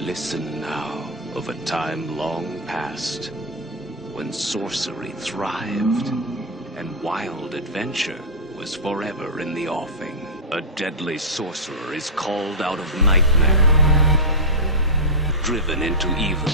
Listen now of a time long past, when sorcery thrived, and wild adventure was forever in the offing. A deadly sorcerer is called out of nightmare, driven into evil.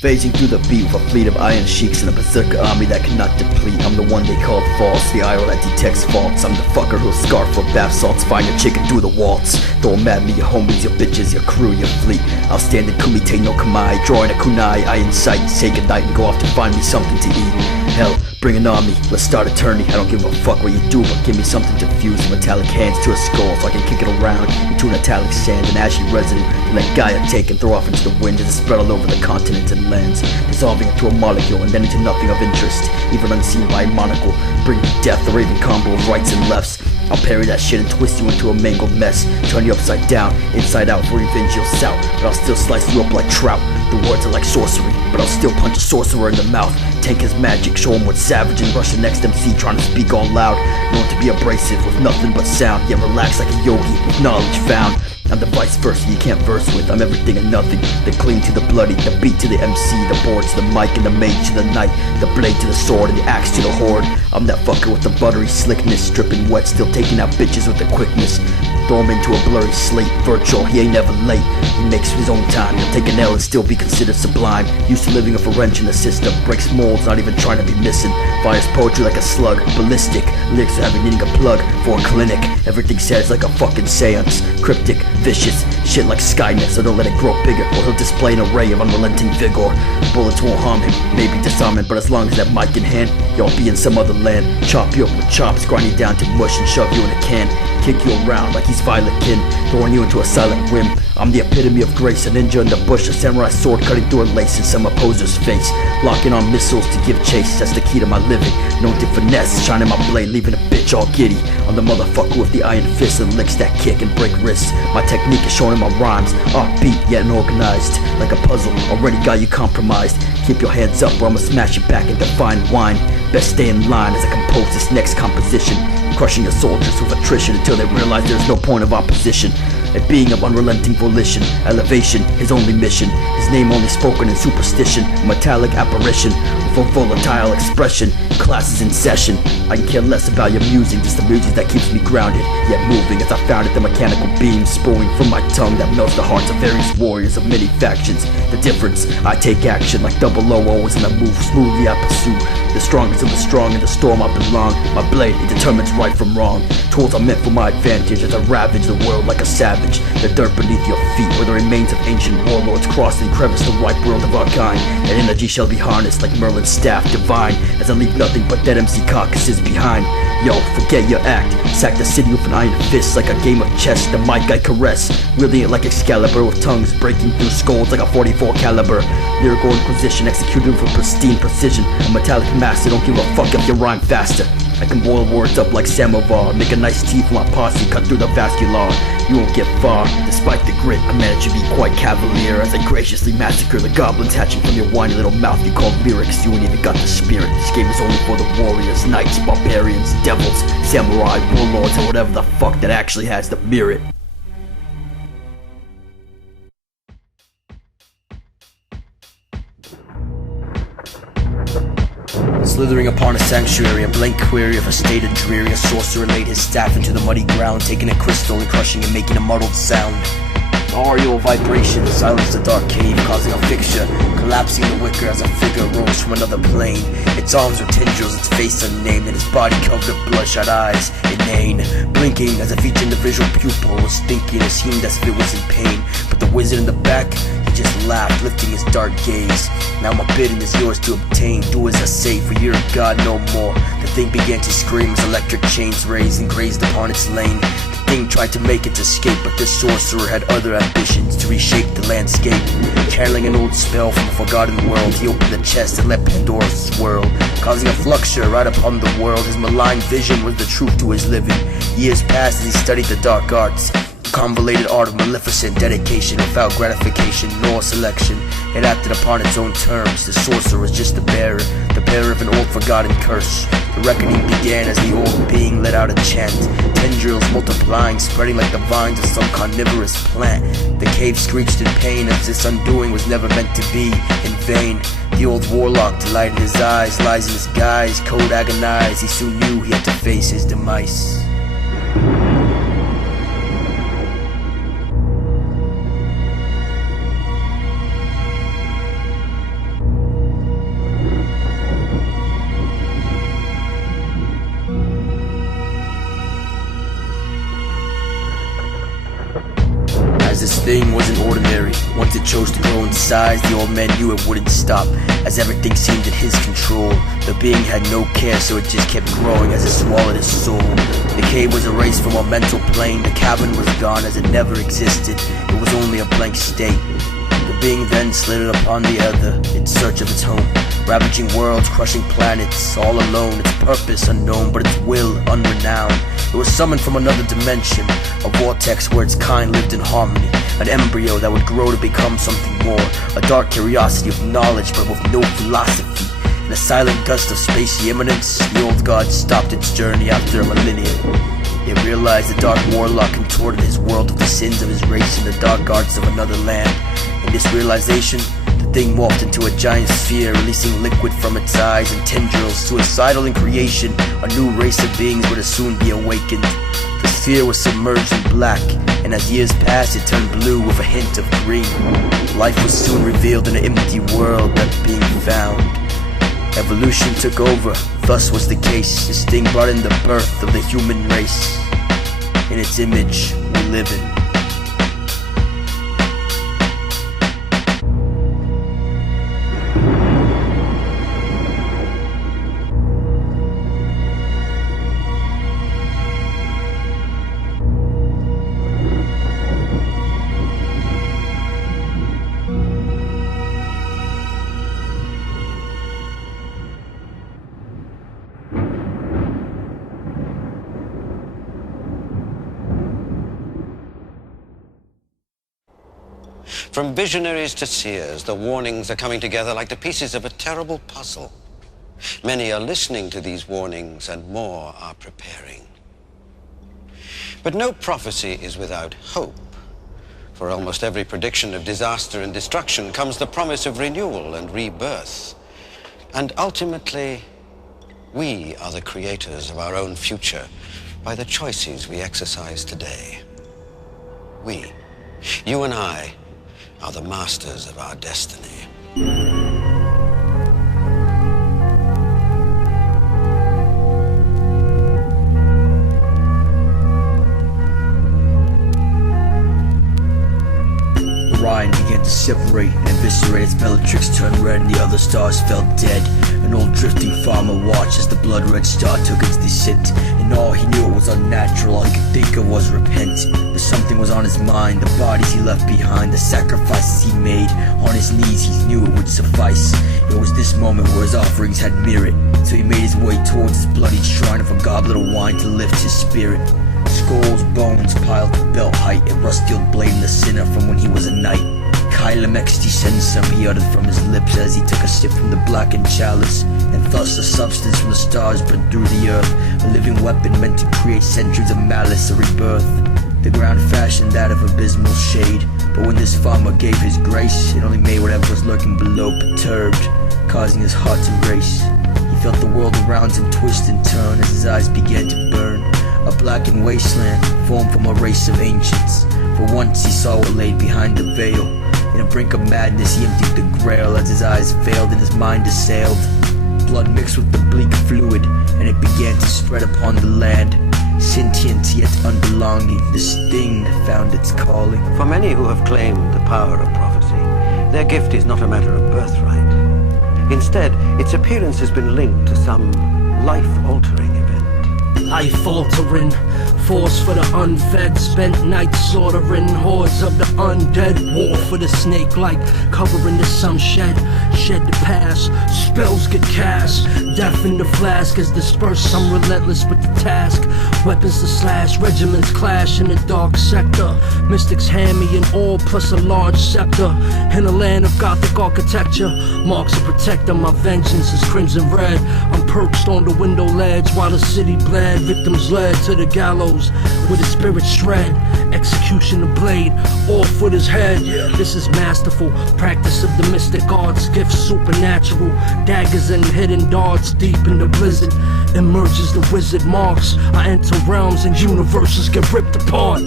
Phasing through the beat with a fleet of iron sheiks and a berserker army that cannot deplete. I'm the one they call false, the idol that detects faults. I'm the fucker who'll scarf for bath salts, find your chicken through the waltz. Throw 'em at me, your homies, your bitches, your crew, your fleet. I'll stand in kumite no kamai, drawing a kunai, I incite, say goodnight and go off to find me something to eat. Hell, bring an army, let's start a tourney. I don't give a fuck what you do, but give me something to fuse metallic hands to a skull so I can kick it around into an metallic sand, an ashy residue, and let Gaia take and throw off into the wind as it spread all over the continents and lands, dissolving into a molecule and then into nothing of interest, even unseen by a monocle. Bring me death, a raven combo of rights and lefts. I'll parry that shit and twist you into a mangled mess, turn you upside down, inside out for revenge you'll sout, but I'll still slice you up like trout. The words are like sorcery, but I'll still punch a sorcerer in the mouth. Tank his magic, show him what's savage, and rush the next MC trying to speak all loud. Known to be abrasive with nothing but sound, yet relax like a yogi with knowledge found. I'm the vice versa you can't verse with, I'm everything and nothing. The clean to the bloody, the beat to the MC, the board to the mic and the mage to the knight, the blade to the sword and the axe to the horde. I'm that fucker with the buttery slickness, stripping wet, still taking out bitches with the quickness. Throw him into a blurry slate, virtual, he ain't never late. He makes his own time, he'll take an L and still be considered sublime. Used to living off a wrench in the system, breaks molds, not even trying to be missing. Fires poetry like a slug, ballistic, lyrics are having needing a plug for a clinic. Everything says like a fucking seance, cryptic, vicious, shit like Skynet, so don't let it grow bigger, or he'll display an array of unrelenting vigor. Bullets won't harm him, maybe disarm him, but as long as that mic in hand, y'all be in some other land. Chop you up with chops, grind you down to mush and shove you in a can. Kick you around like he's Violet Kin, throwing you into a silent whim. I'm the epitome of grace, a ninja in the bush, a samurai sword cutting through a lace in some opposer's face. Locking on missiles to give chase, that's the key to my living. Known to finesse, shining my blade, leaving a bitch all giddy. I'm the motherfucker with the iron fist and licks that kick and break wrists. My technique is shown in my rhymes, offbeat yet unorganized. Like a puzzle, already got you compromised. Keep your hands up or I'ma smash you back into fine wine. Best stay in line as I compose this next composition, crushing your soldiers with attrition until they realize there's no point of opposition. A being of unrelenting volition, elevation, his only mission. His name only spoken in superstition, a metallic apparition with a volatile expression. Classes in session, I can care less about your musing, just the music that keeps me grounded, yet moving as I founded the mechanical beam spewing from my tongue that melts the hearts of various warriors of many factions. The difference, I take action like double O, always in a move, smoothly I pursue. The strongest of the strong, in the storm I belong. My blade, it determines right from wrong. Tools are meant for my advantage as I ravage the world like a savage. The dirt beneath your feet, where the remains of ancient warlords cross and crevice the ripe world of our kind. That energy shall be harnessed like Merlin's staff divine, as I leave nothing but dead MC carcasses behind. Yo, forget your act, sack the city with an iron fist like a game of chess. The mic I caress, wielding it like Excalibur, with tongues breaking through skulls like a 44 caliber. Lyrical inquisition executed with pristine precision, a metallic master, don't give a fuck if you rhyme faster. I can boil words up like samovar, make a nice tea for my posse, cut through the vascular. You won't get far, despite the grit, I manage to be quite cavalier as I graciously massacre the goblins hatching from your whiny little mouth you call lyrics. You ain't even got the spirit, this game is only for the warriors, knights, barbarians, devils, samurai, warlords, and whatever the fuck that actually has the merit. Slithering upon a sanctuary, a blank query of a state of dreary. A sorcerer laid his staff into the muddy ground, taking a crystal and crushing and making a muddled sound. The aureole vibration silenced the dark cave, causing a fixture, collapsing the wicker as a figure rose from another plane. Its arms were tendrils, its face unnamed, and its body covered with bloodshot eyes, inane. Blinking as if each individual pupil was thinking, it seemed as if it was in pain. But the wizard in the back, he just laughed, lifting his dark gaze. Now my bidding is yours to obtain, do as I say, for you're a god no more. The thing began to scream as electric chains raised and grazed upon its lane. The thing tried to make its escape, but this sorcerer had other ambitions to reshape the landscape. Channeling an old spell from a forgotten world, he opened the chest and let Pandora swirl, causing a fluxure right upon the world. His malign vision was the truth to his living. Years passed as he studied the dark arts, convoluted art of maleficent dedication without gratification nor selection. It acted upon its own terms. The sorcerer was just the bearer of an old forgotten curse. The reckoning began as the old being let out a chant, tendrils multiplying, spreading like the vines of some carnivorous plant. The cave screeched in pain as this undoing was never meant to be in vain. The old warlock, delight in his eyes, lies in his guise, cold agonized. He soon knew he had to face his demise. This thing wasn't ordinary. Once it chose to grow in size, the old man knew it wouldn't stop, as everything seemed in his control. The being had no care, so it just kept growing as it swallowed his soul. The cave was erased from our mental plane. The cabin was gone as it never existed. It was only a blank state. The being then slid it upon the other, in search of its home. Ravaging worlds, crushing planets, all alone. Its purpose unknown, but its will unrenowned. It was summoned from another dimension, a vortex where its kind lived in harmony. An embryo that would grow to become something more. A dark curiosity of knowledge, but with no philosophy. In a silent gust of spacey imminence, the old god stopped its journey after a millennium. It realized the dark warlock contorted his world with the sins of his race and the dark arts of another land. In this realization, the thing morphed into a giant sphere, releasing liquid from its eyes and tendrils. Suicidal in creation, a new race of beings would soon be awakened. The sphere was submerged in black, and as years passed, it turned blue with a hint of green. Life was soon revealed in an empty world that being found. Evolution took over, thus was the case. This thing brought in the birth of the human race. In its image, we live in. From visionaries to seers, the warnings are coming together like the pieces of a terrible puzzle. Many are listening to these warnings, and more are preparing. But no prophecy is without hope. For almost every prediction of disaster and destruction comes the promise of renewal and rebirth. And ultimately, we are the creators of our own future by the choices we exercise today. We, you and I, are the masters of our destiny. Orion began to separate and eviscerate as Bellatrix turned red and the other stars fell dead. An old drifting farmer watched as the blood-red star took its descent, and all he knew it was unnatural. All he could think of was repent. But something was on his mind, the bodies he left behind, the sacrifices he made. On his knees he knew it would suffice. It was this moment where his offerings had merit, so he made his way towards his bloodied shrine of a goblet of wine to lift his spirit. Skulls, bones piled to belt height, and Rustiel blamed the sinner from when he was a knight. Kylem ex descensum he uttered from his lips as he took a sip from the blackened chalice, and thus a substance from the stars burned through the earth, a living weapon meant to create centuries of malice, a rebirth. The ground fashioned that of abysmal shade, but when this farmer gave his grace, it only made whatever was lurking below perturbed, causing his heart to race. He felt the world around him twist and turn as his eyes began to burn. A blackened wasteland formed from a race of ancients. For once he saw what lay behind the veil. In a brink of madness he emptied the grail as his eyes failed and his mind assailed. Blood mixed with the bleak fluid, and it began to spread upon the land. Sentient yet unbelonging, this thing found its calling. For many who have claimed the power of prophecy, their gift is not a matter of birthright. Instead, its appearance has been linked to some life-altering event. Life-altering, force for the unfed, spent nights slaughtering hordes of the undead. War for the snake like covering the sunshine. Shed the past, spells get cast. Death in the flask is dispersed, I'm relentless with the task. Weapons to slash, regiments clash in the dark sector. Mystics hand me an orb plus a large scepter. In a land of gothic architecture, marks a protector, my vengeance is crimson red. I'm perched on the window ledge while the city bled. Victims led to the gallows, shadows where the spirits tread. Execution of blade, off with his head. This is masterful, practice of the mystic arts, gifts supernatural, daggers and hidden darts deep in the blizzard. Emerges the wizard MARX. I enter realms and universes get ripped apart.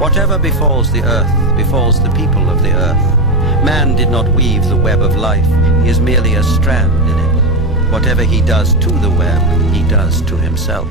Whatever befalls the earth, befalls the people of the earth. Man did not weave the web of life, he is merely a strand in it. Whatever he does to the web, he does to himself.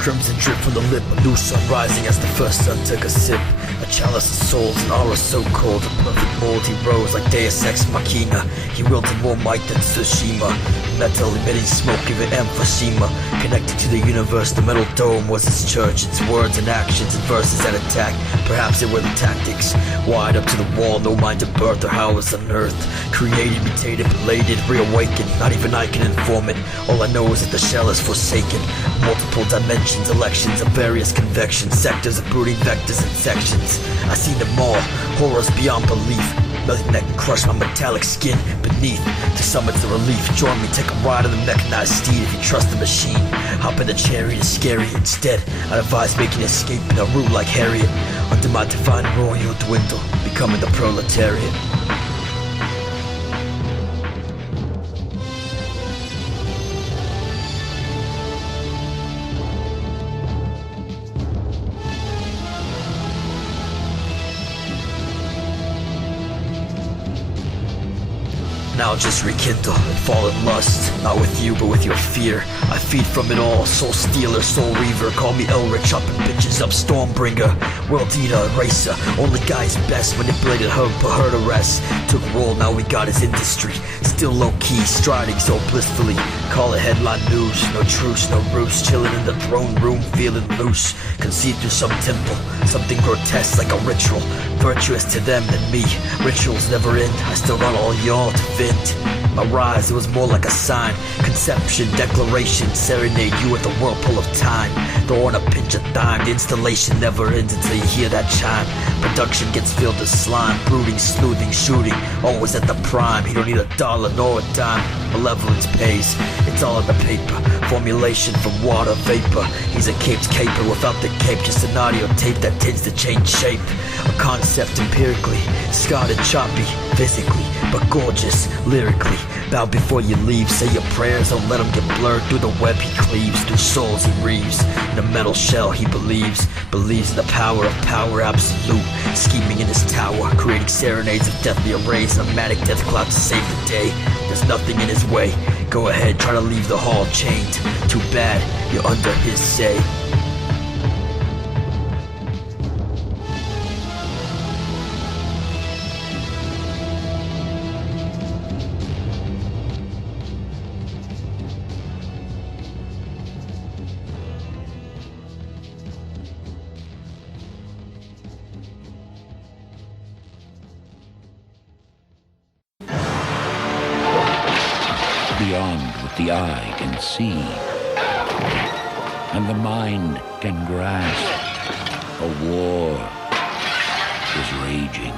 Crimson drip from the lip, a new sun rising as the first sun took a sip. A chalice of souls, an aura so cold, a perfect mold he rose like Deus Ex Machina. He wielded more might than Tsushima, metal emitting smoke giving emphysema. Connected to the universe, the metal dome was his church. Its words and actions and verses and attack, perhaps it were the tactics. Wide up to the wall, no mind to birth or how it's unearthed. Created, mutated, belated, reawakened, not even I can inform it. All I know is that the shell is forsaken. Multiple dimensions, elections of various convections, sectors of brooding vectors and sections. I see them all, horrors beyond belief. Nothing that can crush my metallic skin beneath. To summit the relief, join me, take a ride on the mechanized steed. If you trust the machine, hop in the chariot, it's scary. Instead, I'd advise making escape in a route like Harriet. Under my divine rule, you'll dwindle, becoming the proletariat. Now just rekindle and fall in lust, not with you but with your fear. I feed from it all, soul stealer, soul reaver. Call me Elrich, chopping bitches up, Stormbringer. World eater, eraser, only guy's best. Manipulated her, put her to rest. Took roll, now we got his industry. Still low key, striding so blissfully. Call it headline news, no truce, no roost. Chilling in the throne room, feeling loose. Conceived through some temple, something grotesque like a ritual. Virtuous to them than me, rituals never end. I still got all y'all to vent. My rise, it was more like a sign. Conception, declaration, serenade you at the whirlpool of time. Throw on a pinch of thyme, the installation never ends until you hear that chime. Production gets filled with slime, brooding, sleuthing, shooting, always at the prime. You don't need a dollar nor a dime, malevolence pays, it's all in the paper. Formulation from water vapor, he's a caped caper without the cape, just an audio tape that tends to change shape. A concept empirically, scarred and choppy, physically, but gorgeous, lyrically. Bow before you leave, say your prayers, don't let them get blurred. Through the web he cleaves, through souls he reaves. In a metal shell he believes in the power of power absolute. Scheming in his tower, creating serenades of deathly arrays. A manic death cloud to save the day. There's nothing in his way. Go ahead, try to leave the hall chained. Too bad, you're under his say. Beyond what the eye can see and the mind can grasp, a war is raging.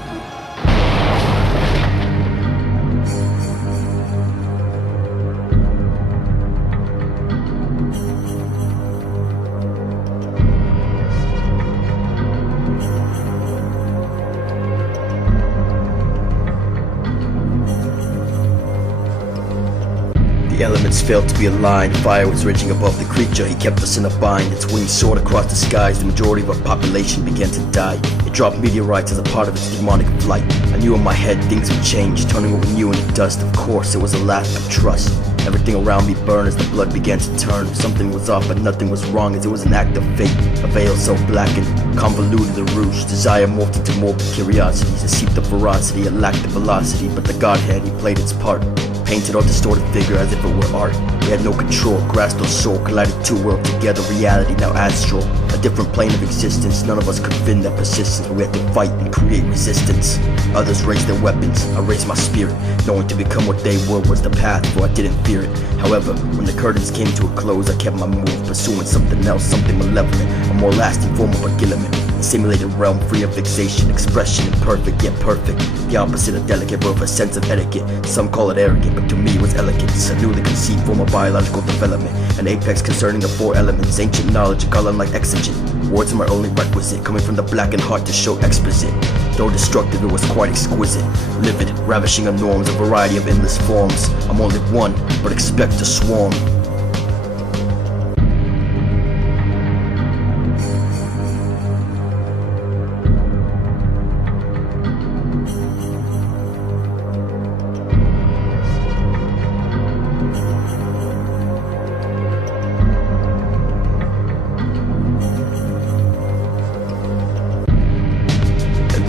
The elements failed to be aligned. Fire was raging above the creature. He kept us in a bind. Its wings soared across the skies. The majority of our population began to die. It dropped meteorites as a part of its demonic flight. I knew in my head things would change, turning what we knew into dust. Of course, it was a lack of trust. Everything around me burned as the blood began to turn. Something was off, but nothing was wrong, as it was an act of fate. A veil so blackened, convoluted the rouge. Desire morphed into morbid curiosities. It seeped the ferocity, it lacked the velocity. But the Godhead, he played its part. Painted or distorted figure as if it were art. We had no control, grasped or soul, collided two worlds together, reality now astral. A different plane of existence, none of us could fin that persistence. We had to fight and create resistance. Others raised their weapons, I raised my spirit. Knowing to become what they were was the path, for I didn't fear it. However, when the curtains came to a close, I kept my move, pursuing something else, something malevolent, a more lasting form of beguilement. A simulated realm free of fixation, expression imperfect yet perfect. The opposite of delicate, but with a sense of etiquette. Some call it arrogant, but to me it was elegance. A newly conceived form of biological development, an apex concerning the four elements. Ancient knowledge, a golem like exigent. Words are my only requisite, coming from the blackened heart to show exquisite. Though destructive, it was quite exquisite. Livid, ravishing of norms, a variety of endless forms. I'm only one, but expect to swarm.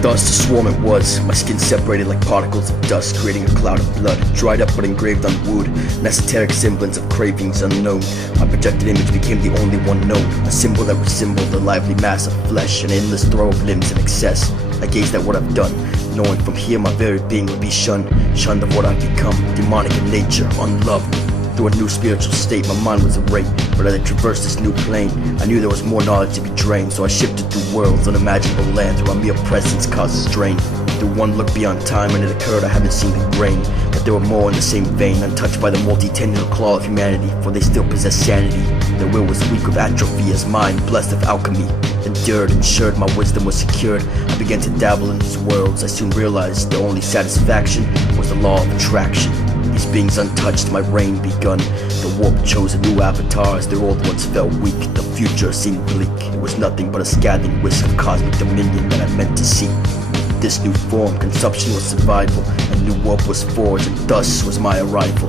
Thus the swarm it was, my skin separated like particles of dust, creating a cloud of blood, dried up but engraved on wood, an esoteric semblance of cravings unknown. My projected image became the only one known, a symbol that resembled a lively mass of flesh, an endless throw of limbs in excess. I gazed at what I've done, knowing from here my very being would be shunned of what I've become, demonic in nature, unloved. Through a new spiritual state, my mind was arrayed, but as I traversed this new plane, I knew there was more knowledge to be drained, so I shifted through worlds, unimaginable lands where my mere presence causes strain. Through one look beyond time, and it occurred I haven't seen the grain, that there were more in the same vein, untouched by the multi-tentacle claw of humanity, for they still possess sanity. Their will was weak with atrophy, as mine, blessed of alchemy. Endured, ensured my wisdom was secured. I began to dabble in these worlds. I soon realized the only satisfaction was the law of attraction. These beings untouched, my reign begun. The warp chose a new avatar as their old ones fell weak. The future seemed bleak. It was nothing but a scathing whisk of cosmic dominion that I meant to see. This new form, consumption was survival. A new warp was forged, and thus was my arrival.